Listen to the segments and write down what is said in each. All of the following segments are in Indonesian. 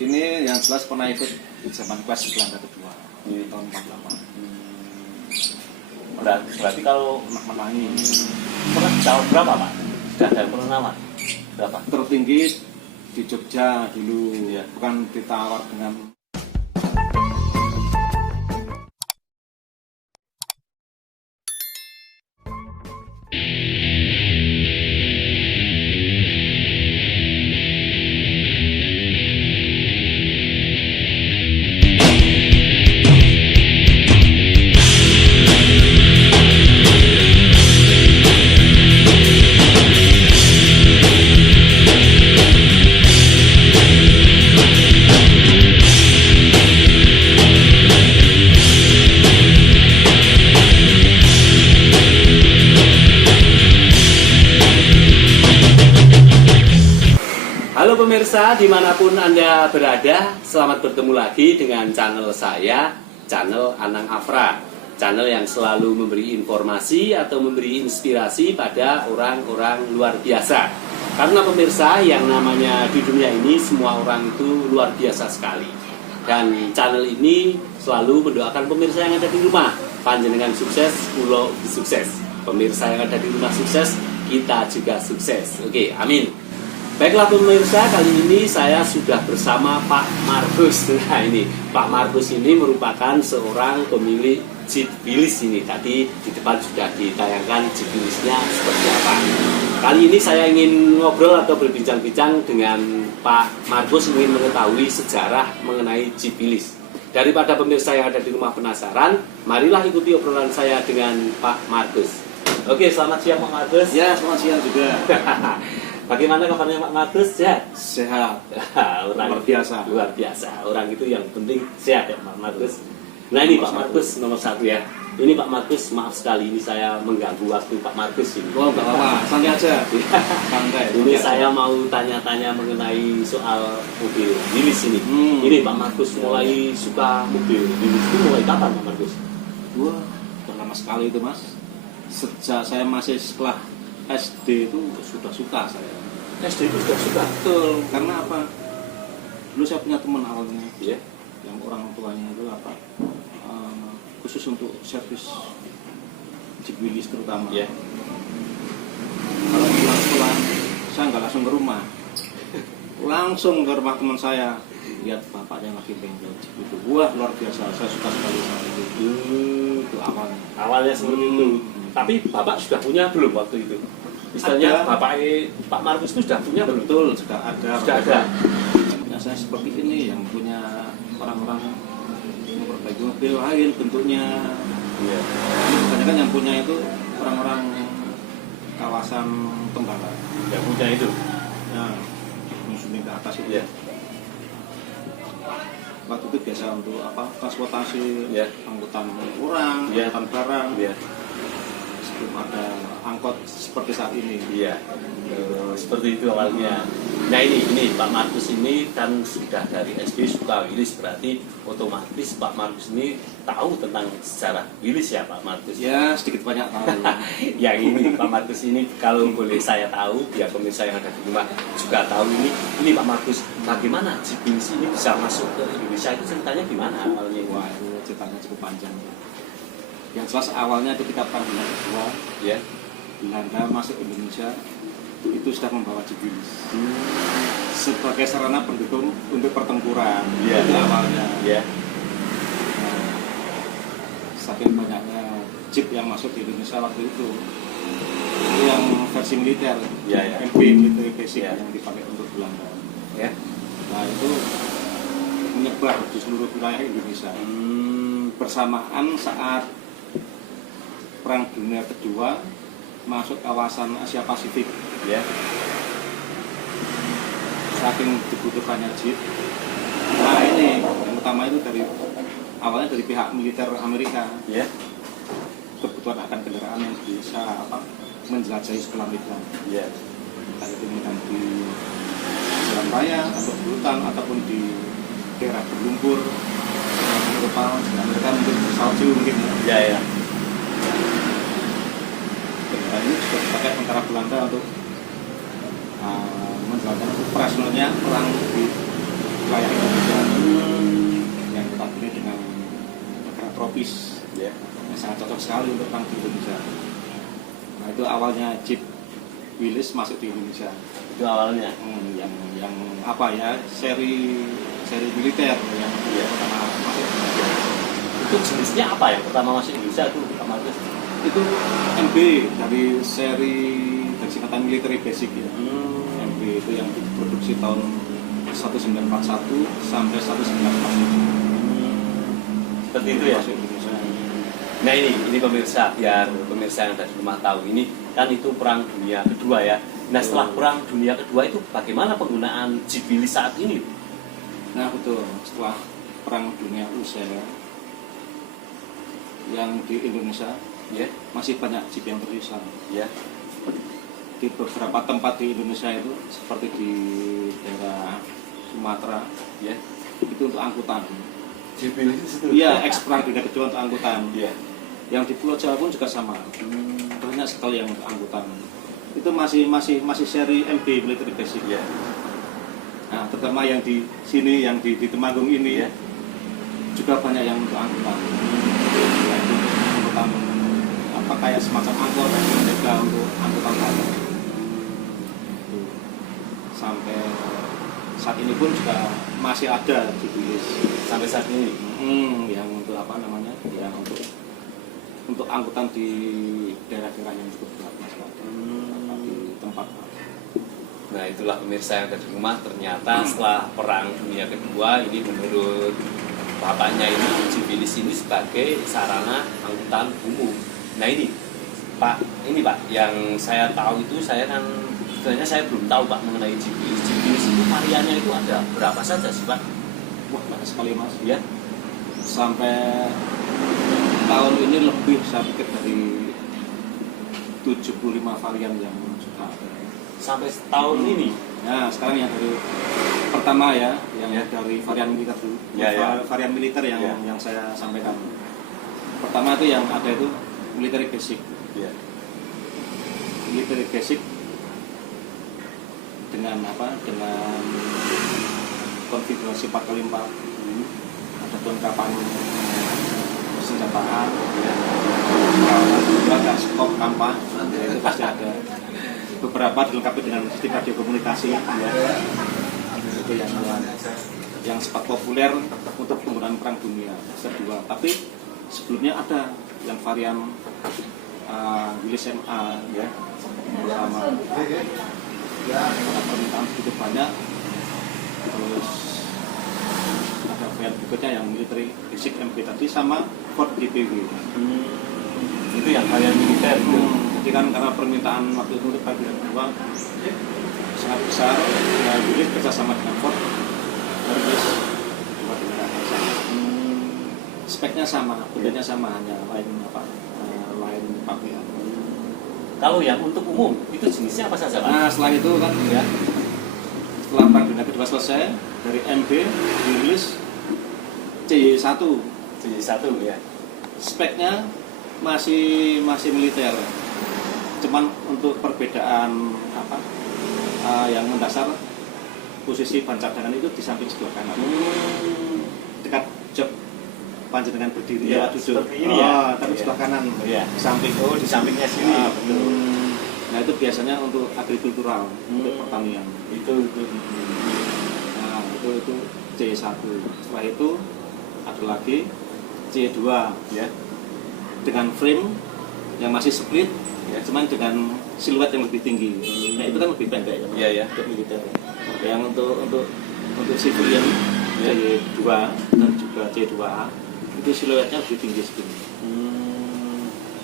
Ini yang jelas pernah ikut di zaman kelas Belanda kedua di tahun 48. Berarti kalau Menangi pernah tahun berapa Pak? Sudah ada pengalaman berapa? tertinggi di Jogja dulu, Iya. bukan ditawar dengan Halo pemirsa, dimanapun Anda berada, selamat bertemu lagi dengan channel saya, channel Anang Afra. Channel yang selalu memberi informasi atau memberi inspirasi pada orang-orang luar biasa. Karena pemirsa, yang namanya di dunia ini semua orang itu luar biasa sekali. Dan channel ini selalu mendoakan pemirsa yang ada di rumah, panjenengan sukses, ulo sukses. Pemirsa yang ada di rumah sukses, kita juga sukses. Oke, amin. Baiklah pemirsa, kali ini saya sudah bersama Pak Markus. Nah ini, Pak Markus ini merupakan seorang pemilik Jeep Willys ini. Tadi di depan sudah ditayangkan Jeep Willys-nya seperti apa. Kali ini saya ingin ngobrol atau berbincang-bincang dengan Pak Markus, ingin mengetahui sejarah mengenai Jeep Willys. Daripada pemirsa yang ada di rumah penasaran, marilah ikuti obrolan saya dengan Pak Markus. Oke, selamat siang Pak Markus. ya selamat siang juga. Bagaimana kabarnya Pak Markus? Sehat? Sehat, Orang luar biasa. Luar biasa. Orang itu yang penting sehat ya Pak Markus. Nah ini Pak Markus nomor satu ya. Ini Pak Markus, maaf sekali ini saya mengganggu waktu Pak Markus ini. Oh nggak apa-apa, santai aja. Santai. Ini saya mau tanya-tanya mengenai soal mobil Willys ini. Ini Pak Markus mulai suka mobil Willys itu mulai kapan Pak Markus? Wah, udah lama sekali itu mas. Sejak saya masih sekolah SD itu sudah suka saya. SD itu sudah suka. Betul, karena apa? Dulu saya punya teman awalnya, Iya. yang orang tuanya itu apa? Khusus untuk servis Jeep Willys terutama. Iya. Kalau pulang sekolah, saya nggak langsung ke rumah, langsung ke rumah teman saya. Lihat bapaknya lagi bengkel Jeep itu. Wah luar biasa, saya suka sekali sama itu. Itu awalnya. Awalnya seperti itu. Tapi Bapak sudah punya belum waktu itu? Istilahnya Ada. Bapak Pak Markus itu sudah punya belum? Betul, sudah ada. Sudah ada. Nah, saya seperti ini yang punya orang-orang memperbaiki mobil lain bentuknya. Iya. Kebanyakan yang punya itu orang-orang kawasan Tembara. Yang punya itu. Nah, musuhin ke atas itu. Iya. Waktu itu biasa untuk apa? Transportasi, Iya. angkutan orang, Iya. angkutan barang. Iya. Belum ada angkot seperti saat ini. Iya. Seperti itu awalnya. Nah ini Pak Markus ini kan sudah dari SD suka Willys, berarti otomatis Pak Markus ini tahu tentang sejarah Willys ya Pak Markus. Ya sedikit banyak tahu. Yang ini Pak Markus ini kalau boleh saya tahu, biar pemirsa yang ada di rumah juga tahu ini Pak Markus, bagaimana Jeep Willys ini bisa masuk ke Indonesia, itu ceritanya gimana awalnya? Wah itu ceritanya cukup panjang. Yang jelas awalnya ketika Perang Dunia Kedua, Ya. Belanda masuk Indonesia itu sudah membawa Jeep Willys sebagai sarana pendukung untuk pertempuran. Iya. Itu awalnya. Ya. Nah, saking banyaknya Jeep yang masuk di Indonesia waktu itu yang versi militer, Iya, iya. MB military basic Iya. yang dipakai untuk Belanda. Ya. Nah itu menyebar di seluruh wilayah Indonesia. Bersamaan saat Perang Dunia Kedua masuk kawasan Asia Pasifik, Ya. saking dibutuhkannya Jeep. Nah ini yang utama itu dari awalnya dari pihak militer Amerika, Ya. kebutuhan akan kendaraan yang bisa menjelajahi segala medan, Ya. entah itu medan di jalan raya atau di hutan ataupun di daerah berlumpur. Amerika mungkin salju mungkin ya. Ya. Nah, ini juga dipakai tentara Belanda untuk menjalankan operasionalnya perang di wilayah Indonesia. tipis, Ya. yang sangat cocok sekali untuk perang di Indonesia. Nah itu awalnya Jeep Willys masuk di Indonesia. Itu awalnya. Yang apa ya, seri militer yang pertama masuk. Itu jenisnya apa yang pertama masuk Indonesia itu pertama Itu MB dari singkatan military basic ya. MB itu yang diproduksi tahun 1941 sampai 1945. Seperti itu ya. Masuk Indonesia. Nah ini pemirsa, biar pemirsa yang dari rumah tahu, ini kan itu Perang Dunia Kedua ya. Nah setelah Perang Dunia Kedua itu bagaimana penggunaan Jeep Willys saat ini? Nah betul, setelah Perang Dunia usai yang di Indonesia Ya, masih banyak Jeep yang tersisa. ya, Di beberapa tempat di Indonesia itu seperti di daerah Sumatera ya. itu untuk angkutan. Jeep Willys itu. Iya, eks Perang Dunia Kedua untuk angkutan. Iya. Yang di Pulau Jawa pun juga sama. Banyak sekali yang untuk angkutan. Itu masih seri MB military basic. Ya. Nah, terutama yang di sini, yang di Temanggung ini Ya. juga banyak yang untuk angkutan. Nah, itu angkutan apa kayak semacam angkot juga untuk angkutan barang. Itu. Sampai saat ini pun juga masih ada di Willys. Sampai saat ini. Yang untuk apa namanya? Yang untuk angkutan di daerah-daerah yang cukup berat masih ada. Di tempat. Nah itulah pemirsa yang ada di rumah, ternyata setelah Perang Dunia Kedua ini menurut bapaknya ini Jeep Willys ini sebagai sarana angkutan umum. Nah ini Pak, yang saya tahu itu saya kan sebenarnya saya belum tahu Pak mengenai Jeep Willys. Jeep Willys itu variannya itu ada berapa saja sih Pak? Wah, banyak sekali Mas. Ya, Sampai tahun ini lebih saya pikir dari 75 varian yang sudah ada. sampai tahun ini. Nah, sekarang yang dari pertama ya, yang Ya. dari varian militer dulu. Ya, ya. Varian militer yang Ya. yang saya sampaikan. Pertama itu yang ada itu military basic. Ya. Military basic dengan apa? Dengan konfigurasi 4x4. Ada kelengkapan senjataan, ya. Kalau juga ada skop kampas, itu pasti ada. Beberapa dilengkapi dengan sistem radio komunikasi, ya. Itu yang sempat populer untuk penggunaan Perang Dunia Kedua. Tapi sebelumnya ada yang varian Willys MA, ya, sama ada permintaan begitu banyak. Terus ada varian berikutnya yang military basic MB tadi sama Ford DPW. Itu yang varian militer itu. Jadi kan karena permintaan waktu itu untuk bagian kedua sangat besar, ya Willys kerjasama dengan Ford, Willys buat dengan sama. Speknya sama, bentuknya sama, hanya lain pabrikan. Kalau yang untuk umum itu jenisnya apa saja Pak? Nah setelah itu kan ya, setelah Perang Dunia Kedua selesai, dari MB Willys C1. C1 ya. Speknya masih militer. Cuman untuk perbedaan apa yang mendasar, posisi ban cadangan itu di samping sebelah kanan, dekat jok panjenengan berdiri Ya, duduk. seperti ini ya. Tapi Ya. sebelah kanan, Ya. di samping. Oh di sampingnya sini. Betul. Nah itu biasanya untuk agrikultural, untuk pertanian. Itu. Nah itu C1. Setelah itu ada lagi C2 Ya. dengan frame yang masih split, Ya. cuman dengan siluet yang lebih tinggi. Nah itu kan lebih pendek ya, Iya, ya. untuk militer. Yang untuk civilian Ya. C2 dan juga C2A itu siluetnya lebih tinggi segini.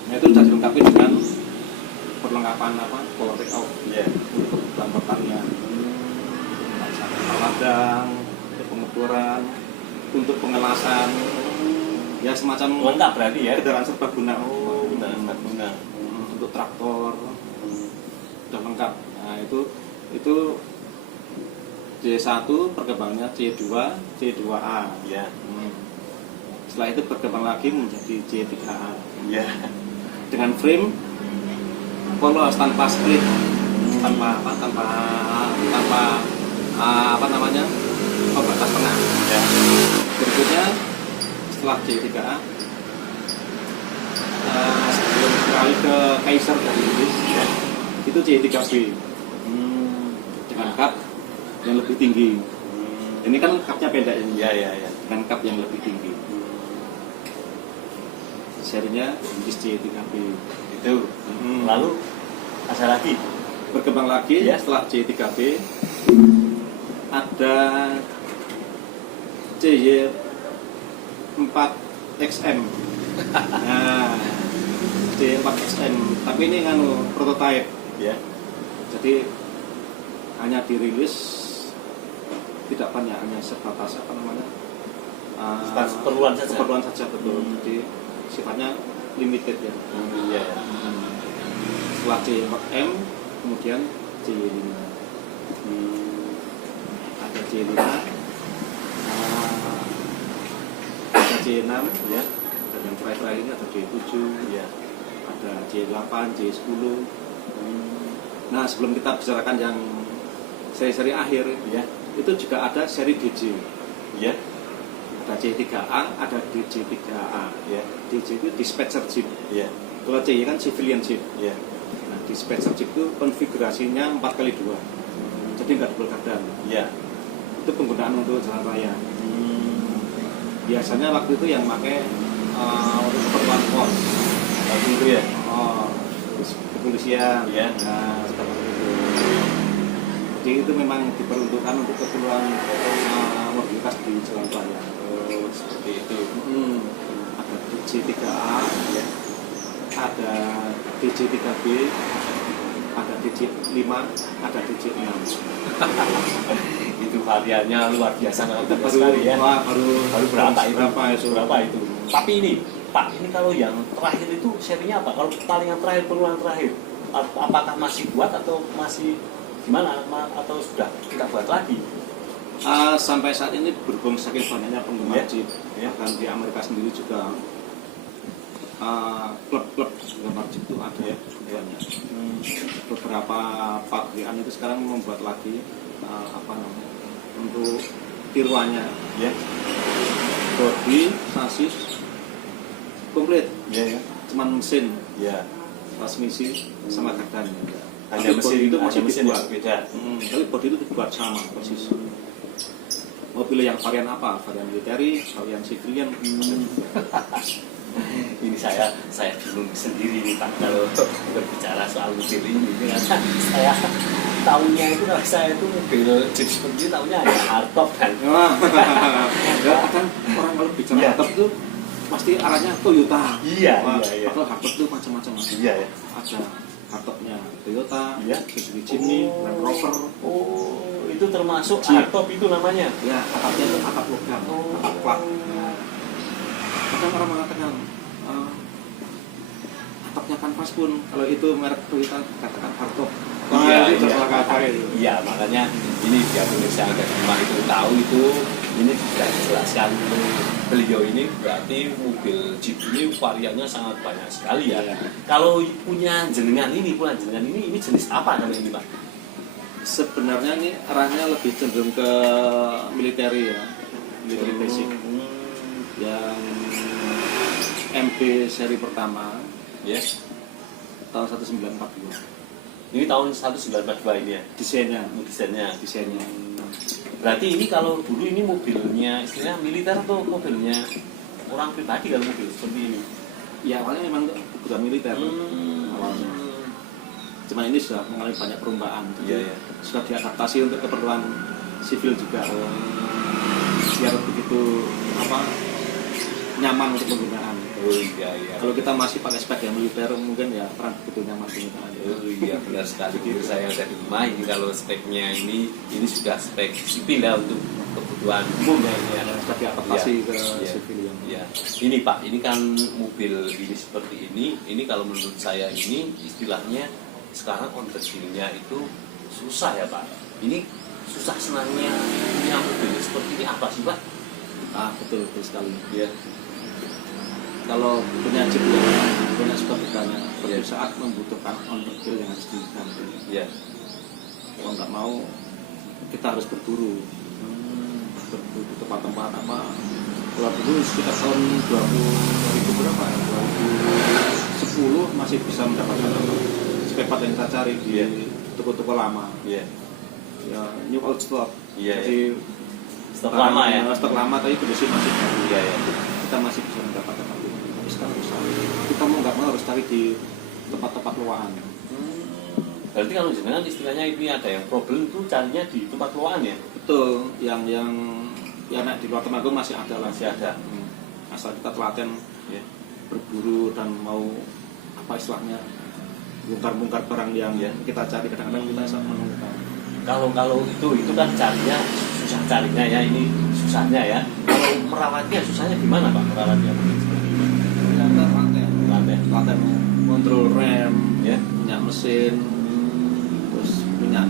Nah itu sudah dilengkapi dengan perlengkapan apa? Power take off Ya. untuk kebutuhan pertanian, ladang, untuk pengeboran, untuk pengelasan, ya semacam Lengkap berarti ya. kendaraan serbaguna. Benar, benar. Untuk traktor sudah lengkap. Nah itu C1 perkembangannya C2, C2A. Ya. Setelah itu berkembang lagi menjadi C3A Ya. dengan frame polos tanpa split, tanpa apa namanya, pembatas tengah. Ya. Berikutnya setelah C3A beralih ke Kaiser dari Inggris, Ya. itu C3B dengan cup yang lebih tinggi. Ini kan cupnya pendek ini, Ya, ya, ya. dengan cup yang lebih tinggi. Serinya Inggris C3B. Itu. Lalu ada lagi. Berkembang lagi Ya. setelah C3B ada CY4XM. Nah, C4XM, tapi ini prototype. Ya. Jadi hanya dirilis tidak banyak, hanya sebatas Sebatas keperluan saja. keperluan saja, betul. Jadi sifatnya limited ya. Iya, ya. Setelah C4M kemudian C5. Ada C5, ada C6 ya, dan yang terakhir ini ada C7 Ya. ada C8, C10. Nah, sebelum kita bicarakan yang seri-seri akhir, Ya. itu juga ada seri DJ. Ya. Ada C3A, ada DJ3A. Ya. DJ itu dispatcher chip. Ya. Kalau C kan civilian chip. Ya. Nah, dispatcher chip itu konfigurasinya 4x2. Jadi nggak double kadang. Ya. Itu penggunaan untuk jalan raya. Biasanya waktu itu yang pakai untuk keperluan pos. Lalu itu ya. Terus kepolisian. Iya. Nah, seperti itu. Jadi itu memang diperuntukkan untuk keperluan mobilitas di jalan raya. Oh, seperti itu. Ada DJ3A, ya. Ada DJ3B, ada DJ5, ada DJ6. Itu variannya luar biasa sekali ya. Baru berapa itu? Berapa itu? Tapi ini, Pak, ini kalau yang terakhir itu serinya apa? Kalau paling yang terakhir, peluang terakhir, apakah masih buat atau masih gimana? Atau sudah kita buat lagi? Sampai saat ini berhubung saking banyaknya penggemar Ya. Jeep, Ya. bahkan di Amerika sendiri juga klub-klub penggemar Jeep itu ada Ya. banyak. Beberapa pabrikan itu sekarang membuat lagi untuk tiruannya, Ya. bodi, sasis, komplit, Ya, ya. cuman mesin, Ya. transmisi sama kardan. Hanya Tapi mesin bodi itu masih mesin dibuat. yang beda. Tapi bodi itu dibuat sama persis. Mau pilih yang varian apa? Varian military, varian civilian. Ini saya bingung sendiri nih Pak kalau berbicara soal mobil ini karena saya tahunya itu kalau saya itu mobil Jeep seperti ini tahunya hanya hardtop kan. Ya, kadang orang kalau bicara Iya. hardtop itu pasti arahnya Toyota. Iya, Wah, iya, iya. Padahal hardtop itu macam-macam. Iya ya. Ada hardtopnya Toyota, Iya. Suzuki Jimny, Land Rover. Oh, itu termasuk Jeep. hardtop itu namanya. Ya, atapnya itu atap logam, atap plat. Nah, kadang orang mengatakan atapnya kanvas pun kalau itu merek Toyota katakan hardtop. Iya, itu iya. kata itu. Iya, makanya ini biar pemirsa yang dari rumah itu tahu itu ini sudah dijelaskan beliau ini berarti mobil Jeep ini variannya sangat banyak sekali ya. Iya. Kalau punya jenengan ini jenis apa namanya ini Pak? Sebenarnya ini arahnya lebih cenderung ke military ya, military basic. Yang MB seri pertama Ya. tahun 1942 Ini tahun 1942 ini ya. desainnya. Desainnya. Berarti ini kalau dulu ini mobilnya istilahnya militer atau mobilnya orang pribadi kalau mobil seperti ini? Ya awalnya memang kebutuhan militer awalnya. Cuman ini sudah mengalami banyak perubahan. Iya, iya. Sudah diadaptasi untuk keperluan sivil juga. Biar begitu nyaman untuk penggunaan. Oh iya iya. Kalau kita masih pakai spek yang militer mungkin ya kurang begitu nyaman penggunaan. Oh iya benar sekali. Itu saya dari rumah ini kalau speknya ini sudah spek sipil ya untuk kebutuhan umum ya ini ya. Sudah diadaptasi ke Iya. sivil. Ya, ini Pak, ini kan mobil ini seperti ini kalau menurut saya ini istilahnya sekarang on the deal-nya itu susah ya Pak. Ini susah senangnya punya mobil seperti ini apa sih Pak? Betul sekali. Ya. Kalau punya Jeep yang punya suka dukanya, suatu saat membutuhkan on the deal yang harus diganti. Ya. Kalau nggak mau, kita harus berburu. Berburu di tempat-tempat kalau dulu sekitar tahun 2000 berapa ya? 2010 10 masih bisa mendapatkan spare part yang kita cari di Iya. toko-toko lama. Iya. Ya, new old stock. Iya, Jadi Stok lama ya. Stok lama tapi kondisi masih baru. Iya, iya. Kita masih bisa mendapatkan itu. Tapi sekarang susah. Kita mau nggak mau harus cari di tempat-tempat luaran. Berarti kalau jenengan istilahnya ini ada yang problem itu carinya di tempat luaran ya? Betul, yang ya di luar Temanggung masih ada lah. Masih ada. Asal kita telaten Ya. berburu dan mau apa istilahnya bongkar-bongkar barang yang Ya. kita cari, kadang-kadang kita bisa menemukan. Kalau itu kan carinya susah carinya ya, ini susahnya ya. Kalau merawatnya susahnya gimana Pak merawatnya? Telaten kontrol rem, Ya. minyak mesin, terus minyak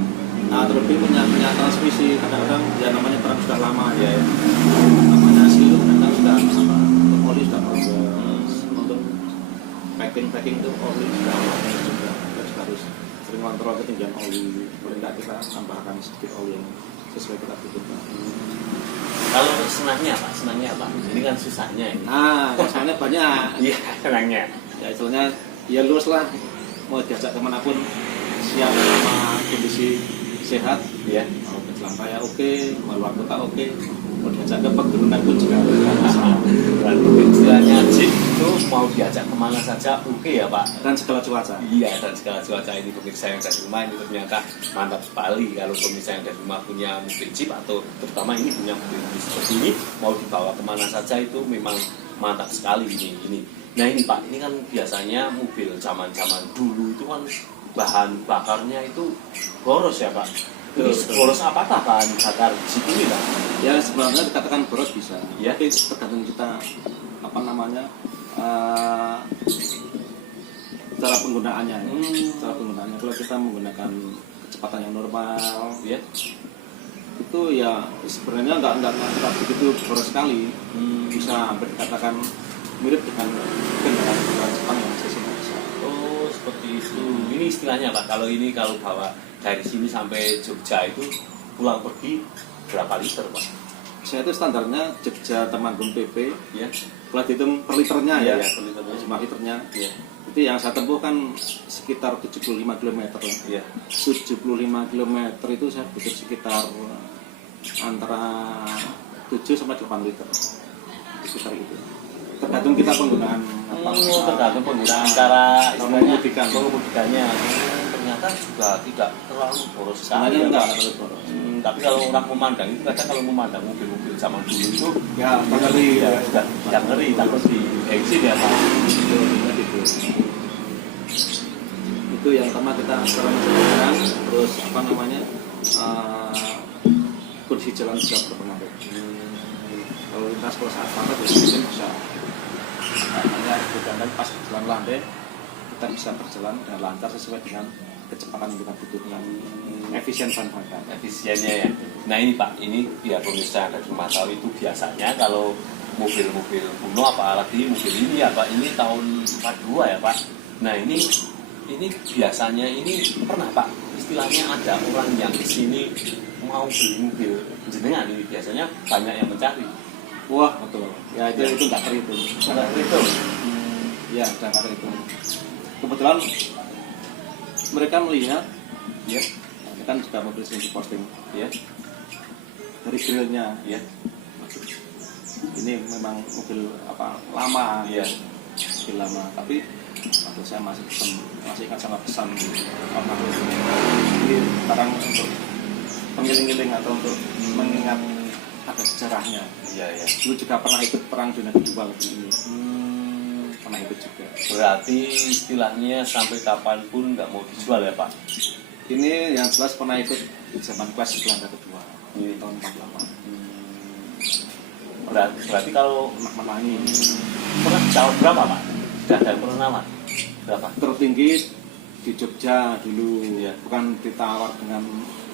terlebih minyak transmisi. Kadang-kadang ya namanya barang sudah lama Ya, ya. namanya hasil kadang-kadang sudah untuk oli sudah bagus, untuk packing itu oli sudah lama juga. Kita juga harus sering kontrol ketinggian oli, boleh nggak kita tambahkan sedikit oli yang sesuai kita butuhkan. Kalau senangnya Pak, senangnya Pak. Ini kan susahnya ini. Rasanya banyak. Iya, senangnya. Ya istilahnya ya luas lah, mau diajak kemanapun siap sama kondisi sehat. Iya. Mau ke Selambaya oke, mau luar kota oke, mau diajak ke pegunungan pun juga nggak masalah. Berarti istilahnya jeep itu mau diajak kemana saja oke ya Pak. Dan segala cuaca. Iya, dan segala cuaca ini pemirsa yang dari rumah ini ternyata mantap sekali. Kalau pemirsa yang dari rumah punya mobil jeep atau terutama ini punya mobil seperti ini mau dibawa kemana saja itu memang mantap sekali ini. Nah ini Pak, ini kan biasanya mobil zaman-zaman dulu itu kan bahan bakarnya itu boros ya Pak. Ini boros apakah bahan bakar jeep ini Pak? Ya sebenarnya dikatakan boros bisa, Ya. tapi tergantung kita apa namanya cara penggunaannya. Cara penggunaannya kalau kita menggunakan kecepatan yang normal, Ya. itu ya sebenarnya nggak begitu boros sekali. Bisa hampir dikatakan mirip dengan kendaraan Jepang yang sesinya besar. Oh seperti itu. Ini istilahnya Pak. Kalau bawa dari sini sampai Jogja itu pulang pergi berapa liter Pak? Saya itu standarnya Jogja Temanggung PP. Ya. Kalau dihitung per liternya Iya, ya, per liternya. jumlah liternya. Ya. Itu yang saya tempuh kan sekitar 75 km lah. Ya. 75 km itu saya butuh sekitar antara 7 sampai 8 liter. Sekitar itu. Tergantung kita penggunaan Tergantung penggunaan cara mengemudikannya. Ternyata juga tidak terlalu boros sekali. Sebenarnya Ya, enggak Pak. terlalu boros. Tapi kalau orang memandang itu kadang kalau memandang mobil-mobil zaman dulu itu Ya, ngeri ya sudah tidak ngeri takut di exit ya Pak. Itu yang pertama kita sekarang jalan, terus apa namanya kondisi jalan juga berpengaruh. Kalau lintas kalau saat padat ya mungkin bisa hanya dikatakan pas jalan landai kita bisa berjalan dengan lancar sesuai dengan kecepatan yang kita butuhkan, efisien bahan bakar. Efisiennya ya. Nah ini Pak, ini ya pemirsa dari rumah tahu itu biasanya kalau mobil-mobil kuno apalagi mobil ini ya Pak, ini tahun 42 ya Pak. Nah ini biasanya ini pernah Pak istilahnya ada orang yang kesini mau beli mobil jenengan ini biasanya banyak yang mencari. Wah betul. Ya itu nggak terhitung. Ada itu. Ya nggak terhitung. Kebetulan mereka melihat, Ya, ini kan juga mobil sering diposting ya, dari grillnya. ya, Ini memang mobil lama, iya. mobil lama. Tapi waktu saya masih ingat sama pesan almarhum. Ini barang untuk pengiling-iling atau untuk mengingat ada sejarahnya. Iya, ya. Dulu juga pernah ikut perang dunia kedua ini. Pernah ikut juga. Berarti istilahnya sampai kapanpun nggak mau dijual ya Pak? Ini yang jelas pernah ikut di zaman Kuas Belanda kedua. Ini tahun 48. Berarti kalau Menangi. pernah tahun berapa Pak? Sudah ada yang pernah nama? Berapa? Tertinggi di Jogja dulu, Iya. bukan ditawar dengan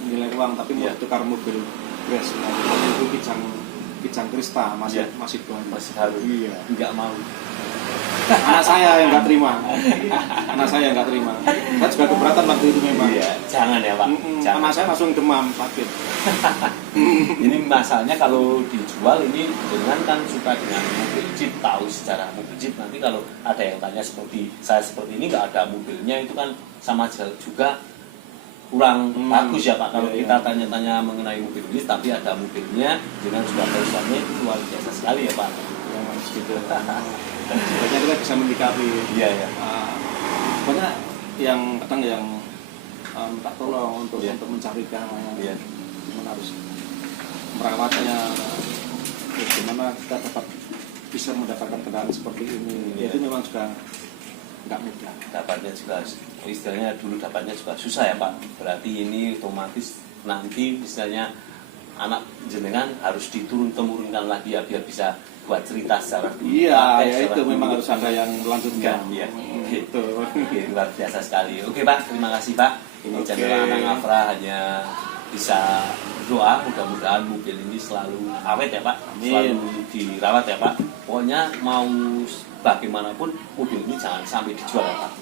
nilai uang, tapi mau Iya. tukar mobil Gres. Waktu itu Kijang Krista masih Iya. baru. Masih baru. Iya. Nggak mau. Anak saya yang nggak terima. Anak saya yang nggak terima. Saya juga keberatan waktu itu memang. Iya, jangan ya Pak. Jangan. Anak saya langsung demam, sakit. Ini masalahnya kalau dijual ini dengan kan suka dengan mobil Jeep, tahu sejarah mobil Jeep. Nanti kalau ada yang tanya seperti saya seperti ini nggak ada mobilnya, itu kan sama juga kurang bagus ya Pak. Kalau kita tanya-tanya mengenai mobil ini tapi ada mobilnya dengan sudah tulisannya, itu luar biasa sekali ya Pak. Ya mas gitu. Sebenarnya kita bisa menyikapi. Iya ya. Banyak yang kadang yang minta tolong untuk Iya. untuk mencarikan, Iya. gimana harus merawatnya, terus gimana kita dapat bisa mendapatkan kendaraan seperti ini. Iya. Itu memang juga nggak mudah. Dapatnya juga istilahnya dulu dapatnya juga susah ya Pak. Berarti ini otomatis nanti misalnya anak jenengan harus diturun-temurunkan lagi ya biar bisa buat cerita secara dulu. Iya, ya itu memang harus ada yang melanjutkan. Iya. Gitu. Oke, luar biasa sekali. Oke Pak, terima kasih Pak. Ini Oke. channel Anang Afra hanya bisa berdoa mudah-mudahan mobil ini selalu awet ya Pak. Amin. Selalu dirawat ya Pak. Pokoknya mau bagaimanapun mobil ini jangan sampai dijual ya Pak.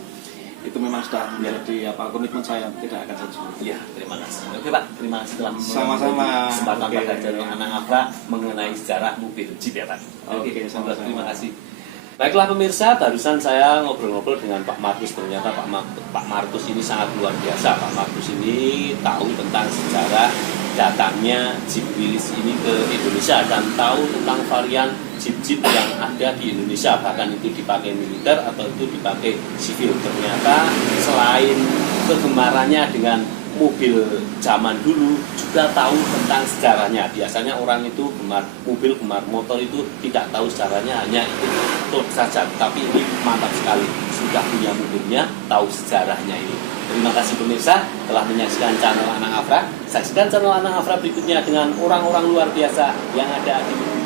Itu memang sudah menjadi komitmen saya, tidak akan saya jual. Iya, terima kasih. Oke Pak, terima kasih telah Sama-sama. kesempatan Oke. pada channel Anang Afra mengenai sejarah mobil Jeep ya Pak. Oke, sama-sama. Terima kasih. Baiklah pemirsa, barusan saya ngobrol-ngobrol dengan Pak Markus. Ternyata Pak Markus ini sangat luar biasa. Pak Markus ini tahu tentang sejarah datangnya Jeep Willys ini ke Indonesia dan tahu tentang varian Jeep-Jeep yang ada di Indonesia, bahkan itu dipakai militer atau itu dipakai sivil. Ternyata selain kegemarannya dengan mobil zaman dulu, juga tahu tentang sejarahnya. Biasanya orang itu gemar mobil, gemar motor itu tidak tahu sejarahnya, hanya itu klub saja. Tapi ini mantap sekali, sudah punya mobilnya, tahu sejarahnya ini. Terima kasih pemirsa telah menyaksikan channel Anang Afra. Saksikan channel Anang Afra berikutnya dengan orang-orang luar biasa yang ada di